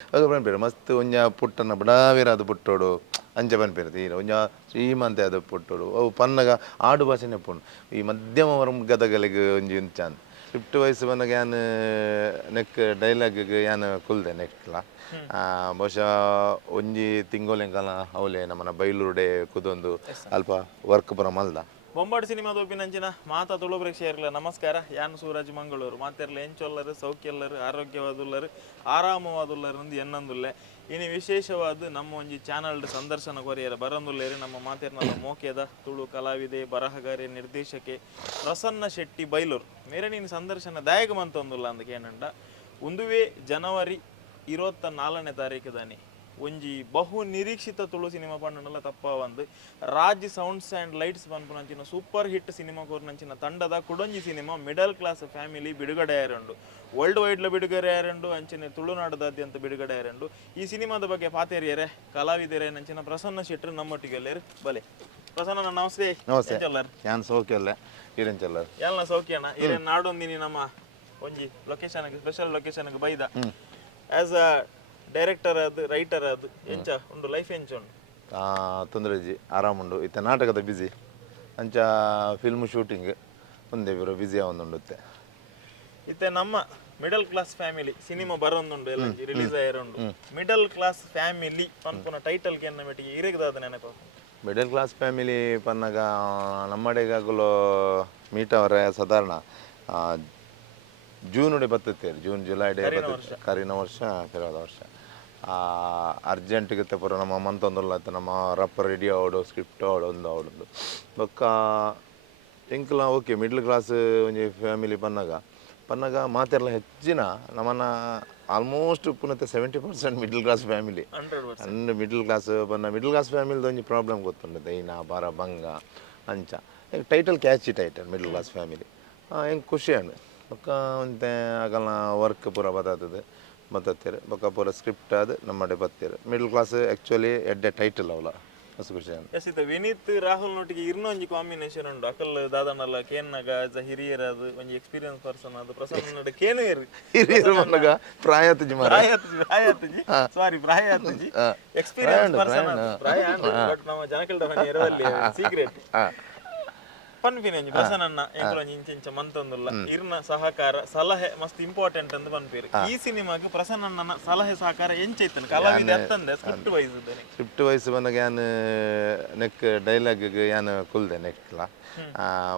ಅದು ಪನ್ಪೇರು ಮಸ್ತ್ ಒಂಜ ಪುಟ್ಟನ ಬಡಾವೇರಾದ ಪುಟ್ಟೋಡು ಅಂಚ ಪನ್ಪೇರು ತೀರ ಒಂಜ ಶ್ರೀಮಂತೆ ಅದು ಪುಟ್ಟೋಡು ಅವು ಪನ್ನಗ ಆಡು ಭಾಷೆನೇ ಪುಂಡು ಈ ಮಧ್ಯಮ ವರ್ಗ ಗದಗಲಿಗೆ ಒಂಜಿ ಇಂಚಾಂದ್ ಫಿಫ್ಟ್ ವಯಸ್ಸು ಬಂದಾಗ ಯಾನ್ ನೆಕ್ ಡೈಲಾಗ್ಗೆ ಯಾನ್ ಕುಲ್ದೆ ನೆಕ್ಲ ಬಹುಶಃ ಒಂಜಿ ತಿಂಗೋಲೆಂಕಲ ಅವಲೆ ನಮ್ಮನ ಬೈಲೂರುಡೆ ಕುದೊಂದು ಅಲ್ಪ ವರ್ಕ್ ಪುರ ಮಲ್ದ ಬೊಂಬಾಟ್ ಸಿನಿಮಾ ತೋಪಿನಂಚಿನ ಮಾತಾ ತುಳು ಪ್ರೇಕ್ಷಕರ್ಲ ನಮಸ್ಕಾರ ಯಾನ್ ಸೂರಜ್ ಮಂಗಳೂರು ಮಾತೆರ್ಲ ಎಂಚೊಲ್ಲರು ಸೌಖ್ಯಲ್ಲರು ಆರೋಗ್ಯವಾದುಲ್ಲರು ಆರಾಮವಾದುಲ್ಲರು ಎಂದು ಎನ್ನೊಂದುಲ್ಲೆ ಇನ್ನು ವಿಶೇಷವಾದ ನಮ್ಮ ಒಂಜಿ ಚಾನಲ್ ಸಂದರ್ಶನ ಕೊರಿಯರ ಬರಂದುಲ್ಲೇರಿ ನಮ್ಮ ಮಾತೆರ್ನಲ್ಲ ಮೋಕೆದ ತುಳು ಕಲಾವಿದೆ ಬರಹಗಾರಿ ನಿರ್ದೇಶಕೆ ಪ್ರಸನ್ನ ಶೆಟ್ಟಿ ಬೈಲೂರ್ ಮೇರೆ ನೀನು ಸಂದರ್ಶನ ದಾಯಕ ಮಂತೊಂದುಲ್ಲ ಅಂದಕ್ಕೆ ಏನಂಡ ಒಂದುವೇ ಜನವರಿ 24ನೇ ತಾರೀಕು ದಾನಿ ಒಂಜಿ ಬಹು ನಿರೀಕ್ಷಿತ ತುಳು ಸಿನಿಮಾ ಪಂಡನಲ್ಲ ತಪ್ಪ ಒಂದು ರಾಜ್ ಸೌಂಡ್ಸ್ ಆ್ಯಂಡ್ ಲೈಟ್ಸ್ ಪನ್ಪುನಂಚಿನ ಸೂಪರ್ ಹಿಟ್ ಸಿನಿಮಾ ಕೋರ್ನಂಚಿನ ತಂಡದ ಕುಡೊಂಜಿ ಸಿನಿಮಾ ಮಿಡಲ್ ಕ್ಲಾಸ್ ಫ್ಯಾಮಿಲಿ ಬಿಡುಗಡೆ ಆಯರಂಡು ವರ್ಲ್ಡ್ ವೈಡ್ಲ ಬಿಡುಗಡೆ ಆಯರಂಡು ಅಂಚನೆ ತುಳುನಾಡದಾದ್ಯಂತ ಬಿಡುಗಡೆ ಆಯರಂಡು ಈ ಸಿನಿಮಾದ ಬಗ್ಗೆ ಪಾತೇರಿಯರೆ ಕಲಾವಿದರೇ ನಂಚಿನ ಪ್ರಸನ್ನ ಶೆಟ್ರು ನಮ್ಮೊಟ್ಟಿಗೆ ಬಲೆ ಪ್ರಸನ್ನ ನಮಸ್ತೆ. ನಮಸ್ತೆ ಯಾನ್ ಸೌಖ್ಯಲ್ಲ ಇರೆಂಚಲ್ಲರ್ ಎಲ್ಲ ಸೌಖ್ಯನ ಇರೇನ್ ನಾಡೊಂದಿನಿ ನಮ್ಮ ಒಂಜಿ ಲೊಕೇಶನ್ಗೆ ಸ್ಪೆಷಲ್ ಲೊಕೇಶನ್ಗೆ ಬೈದ ಆಸ್ ಅ ಡೈರೆಕ್ಟರ್ ಅದು ರೈಟರ್ ಅದು ಎಂಚ ಉಂಡು ಲೈಫ್ ಎಂಚ ಉಂಡು ತೊಂದರೆಜಿ ಆರಾಮುಂಡು ಇತ್ತೆ ನಾಟಕದ ಬಿಸಿ ಅಂಚ ಫಿಲ್ಮ್ ಶೂಟಿಂಗ್ ಒಂದೇ ಬಿರೋ ಬಿಸಿ ಆವೊಂದುಂಡುತ್ತೆ ಇತ್ತೆ ನಮ್ಮ ಮಿಡಲ್ ಕ್ಲಾಸ್ ಫ್ಯಾಮಿಲಿ ಸಿನಿಮಾ ಬರೋಂದುಂಡು ಎಲ್ಲ ರಿಲೀಸ್ ಆಯರುಂಡು ಮಿಡಲ್ ಕ್ಲಾಸ್ ಫ್ಯಾಮಿಲಿ ಪನ್ಪುನ ಟೈಟಲ್ ಗೆ ಮೆಟ್ಟಿಗೆ ಇರಗದಾದ ನೆನಪು ಮಿಡಲ್ ಕ್ಲಾಸ್ ಫ್ಯಾಮಿಲಿ ಪನ್ನಗ ನಮ್ಮಡೆಗಾಗಲು ಮೀಟವರೆ ಸಾಧಾರಣ ಜೂನುಡೆ ಬತ್ತೇರು ಜೂನ್ ಜುಲೈ ಡೇ ಕರಿನ ವರ್ಷ ಕೆರದ ವರ್ಷ ಅರ್ಜೆಂಟ್ಗೆ ಪೂರ ನಮ್ಮ ಮಂತೊಂದುಲ್ಲ ನಮ್ಮ ರಪ್ಪ ರೆಡಿ ಆವಡು ಸ್ಕ್ರಿಪ್ಟ್ ಆವಡು ಒಂದು ಆವಡು ಬೊಕ್ಕ ಎಂಕ್ಲ ಓಕೆ ಮಿಡ್ಲ್ ಕ್ಲಾಸ್ ಒಂಜಿ ಫ್ಯಾಮಿಲಿ ಪನ್ನಗ ಮಾತೆರ್ಲ ಹೆಚ್ಚಿನ ನಮ್ಮನ್ನ ಆಲ್ಮೋಸ್ಟ್ ಪುನಃ 70% middle class family and middle class middle class ಫ್ಯಾಮಿಲಿದ ಒಂಜಿ ಪ್ರಾಬ್ಲಮ್ ಗೊತ್ತುಂಡು ದೈನ ಬರ ಬಂಗ ಅಂಚ title catchy title middle class family ಹೆಂಗೆ ಖುಷಿ ಅಂಡು ಬೊಕ್ಕ ಒಂತೆ ಆಗಲ್ಲ ವರ್ಕ್ ಪೂರ ಬತ್ತೇರು ಬೊಕ್ಕ ಪೂರ ಸ್ಕ್ರಿಪ್ಟ್ ಅದು ನಮ್ಮಡೆ ಬತ್ತೇರು ಮಿಡ್ಲ್ ಕ್ಲಾಸ್ ಆ್ಯಕ್ಚುಲಿ ಎಡ್ಡೆ ಟೈಟಲ್ ಅವಲ ಮಸ್ತ್ ಖುಷಿ ಅಂಡು ಎಸ್ ಇತ್ತ ವಿನೀತ್ ರಾಹುಲ್ ನೊಟ್ಟಿಗೆ ಇರ್ನೊಂಜಿ ಕಾಂಬಿನೇಷನ್ ಉಂಡು ಅಕಲ್ ದಾದನಲ್ಲ ಕೇನ್ನಗ ಹಿರಿಯರ್ ಅದು ಒಂಜಿ ಎಕ್ಸ್ಪೀರಿಯನ್ಸ್ ಪರ್ಸನ್ ಅದು ಪ್ರಸನ್ನ ನಡೆ ಕೇನು ಹಿರಿಯರು ಮನ್ನಗ ಪ್ರಾಯತಜಿ ಪ್ರಾಯತಜಿ ಎಕ್ಸ್ಪೀರಿಯನ್ಸ್ ಪರ್ಸನ್ ಪ್ರಾಯ ಬಟ್ ನಮ್ಮ ಜನಕಲ್ದ ಮನೆ ಎರವಲ್ಲಿ ಸೀಕ್ರೆಟ್ ಪನ್ಪಿನೇಂಜಿ ಪ್ರಸನ್ನ ಎಂಕ್ಲೊಂಜಿ ಇಂಚ ಮಂತೊಂದುಲ್ಲ ಇರ್ನ ಸಹಕಾರ ಸಲಹೆ ಮಸ್ತ್ ಇಂಪಾರ್ಟೆಂಟ್ ಅಂತ ಪನ್ಪೇರು ಈ ಸಿನಿಮಾಗೆ ಪ್ರಸನ್ನನ ಸಲಹೆ ಸಹಕಾರ ಎಂಚೈತನ ಕಲಾವಿದ ಅತ್ತಂದೆ ಸ್ಕ್ರಿಪ್ಟ್ ವೈಸ್ ಬಂದಾಗ ಯಾನ್ ನೆಕ್ ಡೈಲಾಗ್ಗೆ ಯಾನ್ ಕುಲ್ದೆ ನೆಕ್ಲ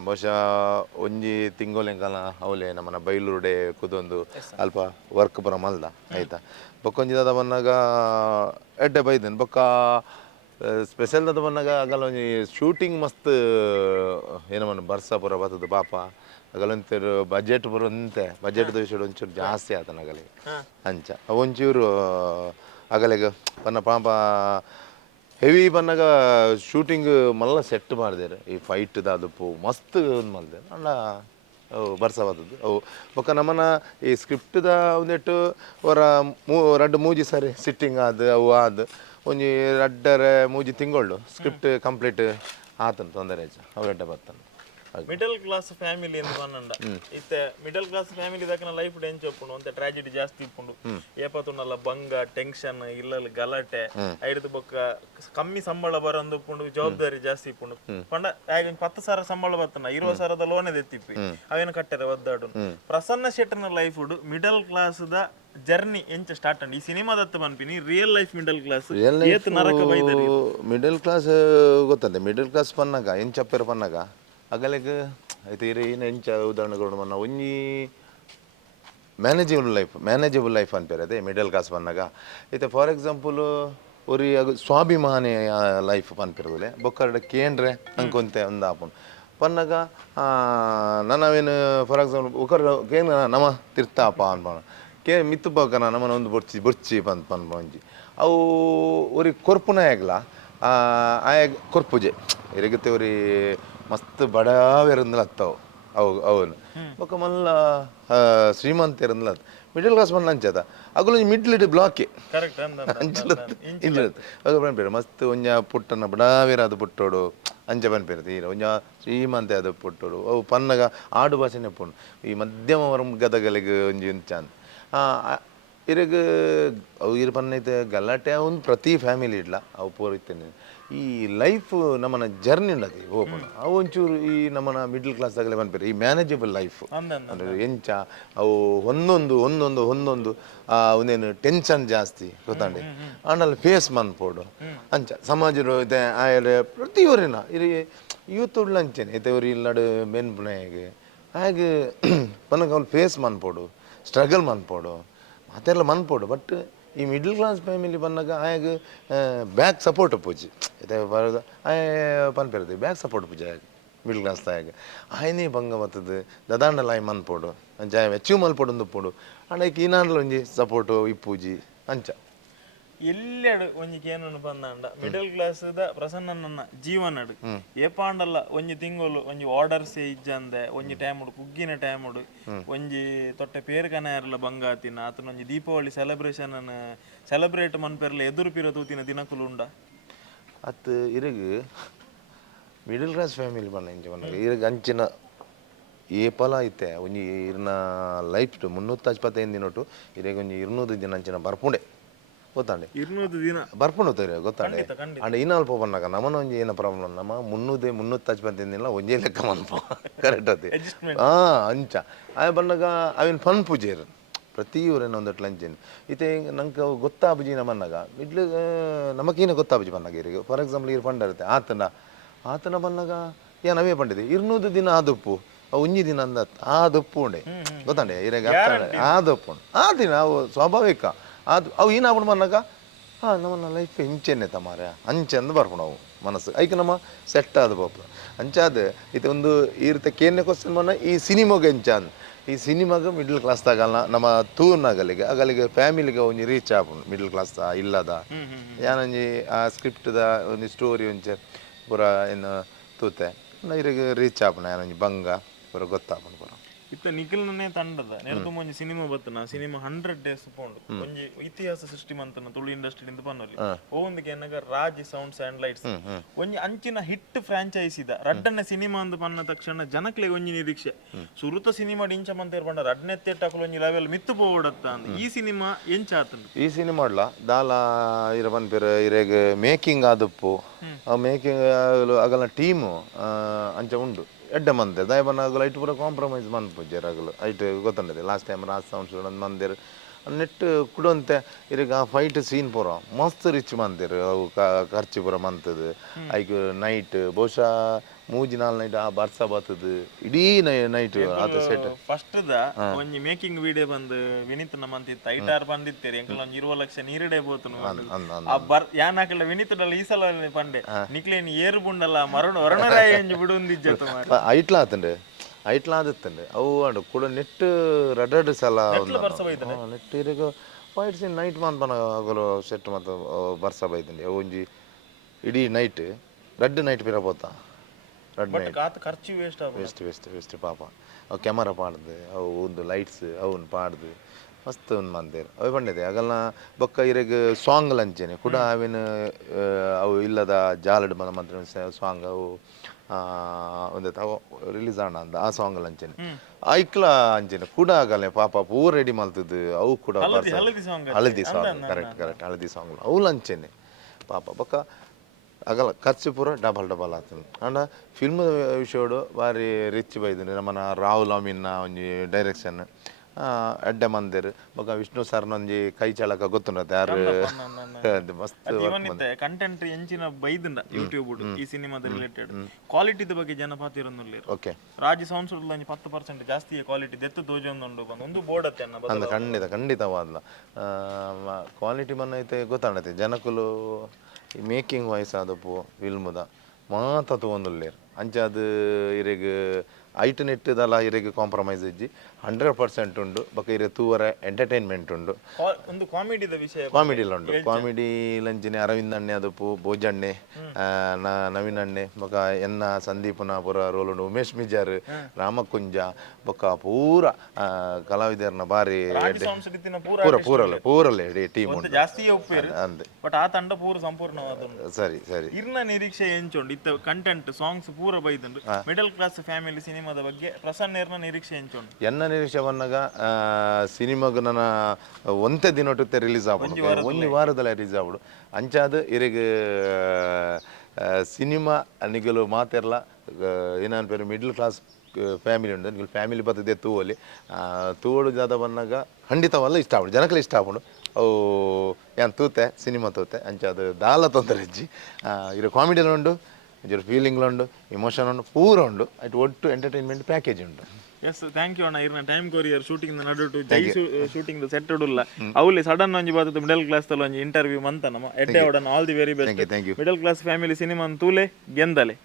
ಬಹುಶಃ ಒಂಜಿ ತಿಂಗೋಲೆಂಕಲ ಅವಲೆ ನಮ್ಮನ ಬೈಲೂರುಡೆ ಕುದೊಂದು ಅಲ್ಪ ವರ್ಕ್ ಪುರ ಮಲ್ದ ಆಯ್ತಾ ಬೊಕ್ಕೊಂಜಿ ದಾದ ಬಂದಾಗ ಎಡ್ಡೆ ಬೈದನ್ ಬೊಕ್ಕ ಸ್ಪೆಷಲ್ ದಾದ ಬಂದಾಗ ಆಗಲ್ಲ ಒಂಜಿ ಶೂಟಿಂಗ್ ಮಸ್ತ್ ಏನಮನ್ನ ಬರ್ಸ ಪೂರ ಬರ್ತದೆ ಪಾಪ ಅಗಲೊಂತೇರು ಬಜೆಟ್ ಪೂರ ಅಂತೆ ಬಜೆಟ್ ವಿಷಯ ಒಂಚೂರು ಜಾಸ್ತಿ ಆತನ ಅಗಲಿಗೆ ಅಂಚ ಒಂಚೂರು ಅಗಲಿಗೆ ಪನ್ನ ಪಾಪ ಹೆವಿ ಬಂದಾಗ ಶೂಟಿಂಗ್ ಮಲ್ಲ ಸೆಟ್ ಮಾಡಿದೇರು ಈ ಫೈಟ್ ದಾದಪ್ಪು ಮಸ್ತ್ ಒಂದು ಮಾಡಿದೆ ಅಂಡ ಅವು ಬರ್ಸವಾದದ್ದು ಅವು ಬೊಕ್ಕ ನಮ್ಮನ್ನ ಈ ಸ್ಕ್ರಿಪ್ಟ್ದ ಒಂದೆಟ್ಟು ಅವರ ರಡ್ಡು ಮೂಜಿ ಸರಿ ಸಿಟ್ಟಿಂಗ್ ಅವು ಒಂಜಿ ರಡ್ಡರೆ ಮೂಜಿ ತಿಂಗಳು ಸ್ಕ್ರಿಪ್ಟ್ ಕಂಪ್ಲೀಟ್ ಆತನು ತೊಂದರೆ ಅವರೆಡ್ಡೆ ಬರ್ತಾನೆ ಮಿಡಲ್ ಕ್ಲಾಸ್ ಫ್ಯಾಮಿಲಿ ಎಂದು ಪನ್ನಂಡ ಇತ್ತೆ ಮಿಡಲ್ ಕ್ಲಾಸ್ ಫ್ಯಾಮಿಲಿ ದಾಕನ ಲೈಫ್ ಎಂಚ ಒಪ್ಪುಂಡು ಒಂತೆ ಟ್ರಾಜಿಡಿ ಜಾಸ್ತಿ ಇಪ್ಪುಂಡು ಏಪತ್ತುಂಡಲ್ಲ ಬಂಗ ಟೆನ್ಷನ್ ಇಲ್ಲಲ್ ಗಲಾಟೆ ಐದು ಬೊಕ್ಕ ಕಮ್ಮಿ ಸಂಬಳ ಬರಂದು ಉಪ್ಪುಂಡು ಜವಾಬ್ದಾರಿ ಜಾಸ್ತಿ ಇಪ್ಪುಂಡು ಪಂಡ 10,000 ಸಂಬಳ ಬರ್ತನ 20,000 ಲೋನ್ ಎತ್ತಿಪ್ಪಿ ಅವೇನು ಕಟ್ಟರೆ ಒದ್ದಾಡು ಪ್ರಸನ್ನ ಶೆಟ್ಟರ್ನ ಲೈಫ್ ಮಿಡಲ್ ಕ್ಲಾಸ್ ದ ಜರ್ನಿ ಎಂಚ ಸ್ಟಾರ್ಟ್ ಅಂಡ್ ಈ ಸಿನಿಮಾದತ್ತ ಪನ್ಪಿನಿ real life middle class middle class ಗೊತ್ತದೆ ಮಿಡಲ್ ಕ್ಲಾಸ್ ಪನ್ನಗ ಎಂಚಪ್ಪೆರ ಪನ್ನಗ ಅಗಲೆಗ್ ಐತೆ ಇನ್ನು ಎಂಚ ಉದಾಹರಣೆಗಳು ಮನ್ನ ಒಂಜಿ ಮ್ಯಾನೇಜಬಲ್ ಲೈಫ್ ಅನ್ಪೇರು ಅದೇ ಮಿಡಲ್ ಕ್ಲಾಸ್ ಪನ್ನಗ ಐತೆ ಫಾರ್ ಎಕ್ಸಾಂಪಲ್ ಒರಿ ಸ್ವಾಭಿಮಾನಿ ಲೈಫ್ ಪನ್ಪಿರೋದಿಲ್ಲ ಬೊಕ್ಕರ್ಡ ಕೇಂದ್ರೆ ಅಂಕೊಂತೆ ಒಂದು ಆಪುನ್ ಪನ್ನಗ ನಾವೇನು ಫಾರ್ ಎಕ್ಸಾಂಪಲ್ ಉಕರ್ ಕೇನ್ ನಮ ತಿರ್ತಾಪ ಅನ್ಪಣ ಮಿತ್ತು ಪಕ್ಕನ ನಮ್ಮನ ಒಂದು ಬುರ್ಚಿ ಪನ್ಪಂಜಿ ಅವು ಒರಿ ಕೊರ್ಪುನ ಆಗ್ಲ ಆಯ ಕೊರ್ಪುಜೆ ಇರಗತ್ತೆ ಒರಿ ಮಸ್ತ್ ಬಡಾವೆರಂದ್ಲ ಅತ್ತವು ಅವನು ಬೊಕ್ಕ ಮಲ್ಲ ಶ್ರೀಮಂತ ಇರಂದ್ಲ ಮಿಡಲ್ ಕ್ಲಾಸ್ ಬಂದು ಅಂಚದ ಅಗಲೊಂಜಿ ಮಿಡ್ಲ್ ಬ್ಲಾಕೆ ಪನ್ಪೇರು ಮಸ್ತ್ ಒಂಜ ಪುಟ್ಟನ ಬಡಾವೇರಾದ ಪುಟ್ಟೋಡು ಅಂಚ ಪನ್ಪೇರು ತೀರ ಒಂಜ ಶ್ರೀಮಂತೆ ಆದ ಪುಟ್ಟೋಡು ಅವು ಪನ್ನಗ ಆಡು ಭಾಷೆನೇ ಪುಂಡು ಈ ಮಧ್ಯಮ ವರ್ಗ ಗದಗಲಿಗೆ ಒಂಜಿ ಇಂಚಾಂದ್ ಇರಗ ಅವು ಇರು ಪನ್ನೈತೆ ಗಲಾಟೆ ಒಂದು ಪ್ರತಿ ಫ್ಯಾಮಿಲಿ ಇಡ್ಲ ಅವು ಪೋರಿತ್ತೇನೆ ಈ ಲೈಫ್ ನಮ್ಮನ ಜರ್ನಿ ಉಂಡದು ಹೋಗೋಣ ಅವು ಒಂಚೂರು ಈ ನಮ್ಮನ ಮಿಡ್ಲ್ ಕ್ಲಾಸ್ ಆಗಲೇ ಬಂದ್ಬಿಡ್ರಿ ಈ ಮ್ಯಾನೇಜಬಲ್ ಲೈಫ್ ಅಂದರೆ ಎಂಚ ಅವು ಒಂದೊಂದು ಅವನೇನು ಟೆನ್ಷನ್ ಜಾಸ್ತಿ ಗೊತ್ತಾಂಡಿ ಆಂಡಲ್ಲಿ ಫೇಸ್ ಮನ್ಪೋಡು ಅಂಚ ಸಮಾಜರು ಇದೆ ಆಯಡೆ ಪ್ರತಿಯೊರಿನ ಇರಿ ಯೂತ್ ಉಡ್ಲ ಅಂಚೇನೆ ಐತೆ ಇವ್ರು ಇಲ್ಲಡು ಮೆನ್ಪುಣೆಗೆ ಹಾಗೆ ಪನಗೆ ಅವ್ರು ಫೇಸ್ ಮನ್ಪೋಡು ಸ್ಟ್ರಗಲ್ ಮನ್ಪೋಡು ಮಾತೆಲ್ಲ ಮನ್ಪೋಡು ಬಟ್ ಈ ಮಿಡ್ಲ್ ಕ್ಲಾಸ್ ಫ್ಯಾಮಿಲಿ ಬಂದಾಗ ಆಯಾಗ ಬ್ಯಾಕ್ ಸಪೋರ್ಟ್ ಪೂಜಿ ಇದೆ ಬರೋದು ಆಯ ಪನ್ಪಿರದು ಬ್ಯಾಕ್ ಸಪೋರ್ಟ್ ಪೂಜೆ ಆಗ ಮಿಡ್ಲ್ ಕ್ಲಾಸ್ ತಾಯಾಗ ಆಯನೇ ಭಂಗ ಬರ್ತದೆ ದದಾಂಡಲ ಆಯ್ ಮನ್ಪೋಡು ಜಾಯ ಅಚೀವ್ ಮಲ್ಪೋಡು ಒಂದು ಪೋಡು ಆಡಕ್ಕೆ ಈನಾಂಡ್ಲ ಒಂಜಿ ಸಪೋರ್ಟು ಇಪ್ಪೂಜಿ ಅಂಚ ಎಲ್ಲೆಡು ಒಂಜಿ ಕೇನು ಬಂದಾಂಡ ಮಿಡಲ್ ಕ್ಲಾಸ್ ಪ್ರಸನ್ನ ಜೀವನಡು ಏಪಾಂಡಲ್ಲ ಒಂಜಿ ತಿಂಗಳು ಒಂಜಿ ಆರ್ಡರ್ಸ್ ಇಜ್ಜಂದೆ ಒಂಜಿ ಟೈಮುಡು ಕುಗ್ಗಿನ ಟೈಮುಡು ಒಂಜಿ ತೊಟ್ಟೆ ಪೇರು ಕನಾಯರ್ಲ ಬಂಗಾತಿನ ಆತನ ಒಂಜಿ ದೀಪಾವಳಿ ಸೆಲೆಬ್ರೇಷನ್ ಸೆಲೆಬ್ರೇಟ್ ಮನ್ಪೆರ್ಲ ಎದುರು ಪಿರೋ ತೂತಿನ ದಿನಕುಲು ಉಂಡ ಅತ್ ಇರಗ್ ಮಿಡಲ್ ಕ್ಲಾಸ್ ಫ್ಯಾಮಿಲಿ ಬಣ್ಣ ಇಂಚ ಬಣ್ಣ ಇರಗ್ ಅಂಚಿನ ಏಪಲ ಐತೆ ಒಂಜಿ ಇರ್ನ ಲೈಫ್ 365 ದಿನೊಟ್ಟು ಇರಗ್ ಒಂಜಿ 200 ದಿನ ಅಂಚಿನ ಬರ್ಪುಂಡೆ ಗೊತ್ತಾಂಡೆ 200 ದಿನ ಬರ್ಪುಂಡು ಗೊತ್ತಾಂಡೆ ಅಂಡ್ ಇನ್ನಲ್ಪ ಬಂದಾಗ ನಮ್ಮನ ಒಂಜಿ ಏನ ಪ್ರಾಬ್ಲಮ್ ನಮ್ಮ 365 ದಿನ ಒಂಜೇ ಲೆಕ್ಕ ಮಲ್ಪ ಕರೆಕ್ಟ್ ಅದೇ ಅಂಚ ಆಯ ಬಂದಾಗ ಅವಿನ ಫನ್ ಪೂಜೆರು ಪ್ರತಿ ಊರೇನ ಒಂದಟ್ಟು ಲಂಚೇನು ಇತ್ತೆ ನಂಗೆ ಗೊತ್ತಾಬುಜಿ ನಮ್ಮನ್ನಾಗ ಮಿಡ್ಲ್ ನಮಗೇನು ಗೊತ್ತಾಬುಜಿ ಬಂದಾಗ ಇರಿಗೆ ಫಾರ್ ಎಕ್ಸಾಂಪಲ್ ಇರು ಫಂಡ್ ಇರುತ್ತೆ ಆತನ ಬಂದಾಗ ಏನವೇ ಪಂಡಿದೆ 200 ದಿನ ಆದಪ್ಪು ಒಂಜಿ ದಿನ ಅಂದ ಆದಪ್ಪು ಉಂಡೆ ಗೊತ್ತಾಂಡೆ ಇರಾಗ ಆದಪ್ಪು ಆ ದಿನ ಅವು ಸ್ವಾಭಾವಿಕ ಅದು ಅವು ಏನಾಗ್ಬಿಡು ಬಂದಾಗ ನಮ್ಮ ಲೈಫ್ ಇಂಚೆನ್ನೆ ತಮಾರ ಅಂಚೆ ಅಂದು ಬರ್ಕೊಂಡು ಅವು ಮನಸ್ಸು ಐಕೆ ನಮ್ಮ ಸೆಟ್ ಆದ ಪಾಪ ಅಂಚಾದ ಇದು ಒಂದು ಈ ರೀತಿ ಕೇನೆ ಕ್ವಶನ್ ಬನ್ನ ಈ ಸಿನಿಮಾಗೆ ಎಂಚ ಅಂದ್ ಈ ಸಿನಿಮಾಗ ಮಿಡ್ಲ್ ಕ್ಲಾಸ್ ತಗಲ್ಲ ನಮ್ಮ ಅಗಲಿಗೆ ಫ್ಯಾಮಿಲಿಗೆ ಒಂಜಿ ರೀಚ್ ಆಪುಂಡು ಮಿಡ್ಲ್ ಕ್ಲಾಸ್ ಇಲ್ಲದ ಯಾನೊಂಜಿ ಆ ಸ್ಕ್ರಿಪ್ಟ್ದ ಒಂದು ಸ್ಟೋರಿ ಒಂಚೆ ಪೂರ ಏನು ತೂತೆ ಇರಿಗೆ ರೀಚ್ ಆಪುಂಡು ಯಾನೊಂಜಿ ಬಂಗ ಪೂರ ಗೊತ್ತಾಪುಂಡು ಪೂರ ಇತ್ತ ನಿಖಿಲ್ನೇ ತಂಡದ ನೆರತು ಒಂಜಿ ಸಿನಿಮಾ ಬತ್ತನ ಸಿನಿಮಾ 100 ಡೇಸ್ ಪೋಂಡು ಒಂಜಿ ಇತಿಹಾಸ ಸೃಷ್ಟಿ ಮಂತನ ತುಳು ಇಂಡಸ್ಟ್ರಿ ಪನ್ನೊಲಿ ಓಂದಕ್ಕೆ ಏನಗ ರಾಜ್ ಸೌಂಡ್ಸ್ ಅಂಡ್ ಲೈಟ್ಸ್ ಒಂಜಿ ಅಂಚಿನ ಹಿಟ್ ಫ್ರಾಂಚೈಸಿದ ರಡ್ಡನ್ನ ಸಿನಿಮಾ ಅಂದ್ ಪನ್ನ ತಕ್ಷಣ ಜನಕ್ಲೆ ಒಂಜಿ ನಿರೀಕ್ಷೆ ಸುರುತ ಸಿನಿಮಾ ಇಂಚ ಮಂತ ಪಂಡ ರಡ್ನೆತ್ತೆಟ್ಟಾಕಲು ಒಂಜಿ ಲೆವೆಲ್ ಮಿತ್ತು ಪೋಡತ್ತ ಅಂದ್ ಈ ಸಿನಿಮಾ ಎಂಚ ಆತಂದು ಈ ಸಿನಿಮಾಡ್ಲ ದಾಲ ಇರ ಪನ್ಪೆರ್ ಇರೆಗ್ ಮೇಕಿಂಗ್ ಆದಪ್ಪು ಆ ಮೇಕಿಂಗ್ ಅಗಲ ಟೀಮು ಅಂಚ ಉಂಡು ಎಡ್ಡೆ ಮಂದಿರ ದಯ ಬನ್ನಾಗಲು ಐಟ್ ಪೂರ ಕಾಂಪ್ರಮೈಸ್ ಮನ್ಪುಜೆರಾಗಲು ಐಟ್ ಗೊತ್ತಂಡದೆ ಲಾಸ್ಟ್ ಟೈಮ್ ರಾಜ್ ಸೌಂಡ್ಸ್ ಮಂದಿರ ನೆಟ್ ಕುಡಂತೆ ಇರಿಗೆ ಆ ಫೈಟ್ ಸೀನ್ ಪೂರ ಮಸ್ತ್ ರಿಚ್ ಮಂದಿರ ಅವು ಖರ್ಚು ಪೂರ ಮಂತದು ಐಕ್ ನೈಟ್ ಬಹುಶಃ 3-4 ನೈಟ್ ಆ ಬರ್ಸ ಬರ್ತದ ಇಡೀ ನೈಟ್ ಆತ ಸೆಟ್ ಫಸ್ಟ್ ಒಂಜಿ ಮೇಕಿಂಗ್ ವಿಡಿಯೋ ಬಂದು ವಿನೀತ್ ಮಂತಿತ್ತು ಐಟಾರ್ ಬಂದಿತ್ತೇರಿ ಎಂಕಲ್ ಒಂಜಿ 20 ಲಕ್ಷ ನೀರಿಡೇ ಬೋತನು ಯಾನಾಕಲ್ಲ ವಿನೀತಡಲ್ಲ ಈ ಸಲ ಪಂಡೆ ನಿಕ್ಲೇನ್ ಏರು ಬುಂಡಲ್ಲ ಮರಣ ವರಣರಾಯ ಎಂಜಿ ಬಿಡುಂದಿಜ್ಜತ್ತು ಐಟ್ಲ ಆದತ್ತಂಡೆ ಅವು ಆಡು ಕೂಡ ನೆಟ್ ರಡ್ಡು ಸಲ ನೆಟ್ ಇರಗ ಫೈಟ್ ಸೀನ್ ನೈಟ್ ಮಂತ್ ಆಗಲು ಸೆಟ್ ಮತ್ತು ಬರ್ಸ ಬೈತಂಡೆ ಒಂಜಿ ಇಡೀ ನೈಟ್ ರಡ್ಡು ನೈಟ್ ಪಿರ ಪೋತಾ ಖರ್ಚು ವೇಸ್ಟ್ ಪಾಪ ಅವು ಕ್ಯಾಮರಾ ಪಾಡ್ದು ಅವು ಒಂದು ಲೈಟ್ಸ್ ಅವನ್ ಪಾಡ್ದು ಮಸ್ತ್ ಒಂದು ಮಂದಿರ ಅವು ಬಂದಿದೆ ಆಗಲ್ಲ ಬೊಕ್ಕ ಇರಗ ಸಾಂಗ್ ಲಂಚೇನೆ ಕೂಡ ಅವಿನ ಅವು ಇಲ್ಲದ ಜಾಲಡ್ ಬಂದ ಮಂತ್ರ ಸಾಂಗ್ ಅವು ಒಂದು ಅವು ರಿಲೀಸ್ ಆಣ ಅಂದ ಆ ಸಾಂಗ್ ಲಂಚೇನೆ ಐಕ್ಲ ಅಂಚೇನೆ ಕೂಡ ಆಗಲ್ಲ ಪಾಪ ಪೂರ್ ರೆಡಿ ಮಲ್ತದ್ದು ಅವು ಕೂಡ ಹಳದಿ ಸಾಂಗ್ ಕರೆಕ್ಟ್ ಹಳದಿ ಸಾಂಗ್ ಅವು ಲಂಚೇನೆ ಪಾಪ ಬೊಕ್ಕ ಆಗಲ್ಲ ಖರ್ಚು ಪೂರ ಡಬಲ್ ಆಗ್ತದೆ ಅಂಡ ಫಿಲ್ಮ್ ವಿಷಯಡು ಭಾರಿ ರಿಚ್ ಬೈದಿನಿ ನಮ್ಮನ ರಾಹುಲ್ ಅಮೀನ್ನ ಒಂಜಿ ಡೈರೆಕ್ಷನ್ ಎಡ್ಡೆ ಮಂದಿರ್ ಬೊಕ ವಿಷ್ಣು ಸರ್ನ ಒಂಜಿ ಕೈ ಚಳಕ ಗೊತ್ತುಂಡತ್ತೆ ಯಾರು ಮಸ್ತ್ ಕಂಟೆಂಟ್ ಎಂಚಿನ ಬೈದಂಡ ಯೂಟ್ಯೂಬ್ ಈ ಸಿನಿಮಾದ ರಿಲೇಟೆಡ್ ಕ್ವಾಲಿಟಿದ ಬಗ್ಗೆ ಜನ ಪಾತಿರೊಂದುಲ್ಲೇರು ಓಕೆ ರಾಜ್ ಸೌಂಡ್ಸ್ 10% ಜಾಸ್ತಿ ಕ್ವಾಲಿಟಿ ದೆತ್ತು ತೋಜೊಂದುಂಡು ಒಂದು ಬೋರ್ಡತ್ತೆ ಅನ್ನ ಖಂಡಿತವಾದ್ಲ ಕ್ವಾಲಿಟಿ ಬನ್ನೈತೆ ಗೊತ್ತಾಂಡತೆ ಜನಕುಲು ಈ ಮೇಕಿಂಗ್ ವಾಯ್ಸ್ ಆದಪ್ಪು ಫಿಲ್ಮ್ದ ಮಾತ ತೊಗೊಂದುಲ್ಲೇರು ಅಂಚಾದ ಇರೆಗ್ ಐಟ್ ನೆಟ್ಟದಲ್ಲ ಇರೆಗ್ ಕಾಂಪ್ರಮೈಸ್ ಇಜ್ಜಿ 100% ಉಂಡು ಬೊಕ ಇರೆ ತೂವರೆ ಎಂಟರ್ಟೈನ್ಮೆಂಟ್ ಉಂಡು ಒಂದು ಕಾಮಿಡಿದ ವಿಷಯ ಕಾಮಿಡಿಲ ಉಂಡು ಕಾಮಿಡಿ ಲಂಚಿನ ಅರವಿಂದ್ ಅಣ್ಣೆ ಅದಪ್ಪು ಭೋಜಣ್ಣೆ ನವೀನ್ ಅಣ್ಣೆ ಬೊಕ ಎನ್ನ ಸಂದೀಪನ ಪೂರ ರೋಲ್ ಉಂಡು ಉಮೇಶ್ ಮಿಜಾರ್ ರಾಮಕುಂಜ ಬೊಕ ಪೂರ ಕಲಾವಿದರ್ನ ಬಾರಿ ಪೂರಲ್ಲ ಇಡೀ ಟೀಮ್ ಉಂಟು ಜಾಸ್ತಿ ಅಂದೆ ಬಟ್ ಆ ತಂಡ ಪೂರ ಸಂಪೂರ್ಣವಾದ ಸರಿ ಇರ್ನ ನಿರೀಕ್ಷೆ ಎಂಚುಂಡು ಇತ್ತ ಕಂಟೆಂಟ್ ಸಾಂಗ್ಸ್ ಪೂರ ಬೈದಂಡು ಮಿಡಲ್ ಕ್ಲಾಸ್ ಫ್ಯಾಮಿಲಿ ಸಿನಿಮಾ ಸಿನಿಮಾದ ಬಗ್ಗೆ ಪ್ರಸನ್ನೇರ್ನ ನಿರೀಕ್ಷೆ ಎಂಚುಂಡು ಎನ್ನ ನಿರೀಕ್ಷೆ ಬಂದಾಗ ಸಿನಿಮಾಗ ನನ್ನ ಒಂದೇ ದಿನೊಟ್ಟೆ ರಿಲೀಸ್ ಆಗ್ಬಿಡು ಒಂದು ವಾರದಲ್ಲ ರಿಲೀಸ್ ಆಗ್ಬಿಡು ಅಂಚಾದ ಇರಿಗೆ ಸಿನಿಮಾ ನಿಗಲು ಮಾತೆರ್ಲ ಏನಾನ್ ಪೇರು ಮಿಡ್ಲ್ ಕ್ಲಾಸ್ ಫ್ಯಾಮಿಲಿ ಉಂಟು ನಿಗಲು ಫ್ಯಾಮಿಲಿ ಬರ್ತದೆ ತೂವಲ್ಲಿ ತೂವಡು ಜಾದ ಬಂದಾಗ ಖಂಡಿತವಲ್ಲ ಇಷ್ಟ ಆಗ್ಬಿಡು ಜನಕ್ಕೆಲ್ಲ ಇಷ್ಟ ಆಗ್ಬಿಡು ಅವು ಏನು ತೂತೆ ಸಿನಿಮಾ ತೂತೆ ಅಂಚಾದ ದಾಲ ತೊಂದರೆ ಇಜ್ಜಿ ಇರೋ ಕಾಮಿಡಿಯಲ್ಲಿ ಉಂಡು ಇದ್ರ ಫೀಲಿಂಗ್ಲು ಉಂಡು ಇಮೋಷನ್ ಉಂಡು ಪೂರ ಉಂಡು ಅಟ್ ಒಟ್ಟು ಎಂಟರ್ಟೈನ್ಮೆಂಟ್ ಪ್ಯಾಕೇಜ್ ಉಂಟು ಎಸ್ ಥ್ಯಾಂಕ್ ಯು ಅಣ್ಣ ಇರ್ನ ಟೈಮ್ ಕೊರಿಯರ್ ಶೂಟಿಂಗ್ ನಡುಟು ಜೈ ಶೂಟಿಂಗ್ ಸೆಟ್ ಉಡುಲ್ಲ ಅವಲ್ಲಿ ಸಡನ್ ಒಂಜಿ ಬಾತದ ಮಿಡಲ್ ಕ್ಲಾಸ್ ತಲ ಒಂಜಿ ಇಂಟರ್ವ್ಯೂ ಮಂತ ನಮ್ಮ ಎಡ್ಡೆ ಅವಡನ್ all the very best thank you middle class family cinema ತೂಲೆ ಗೆಂದಲೆ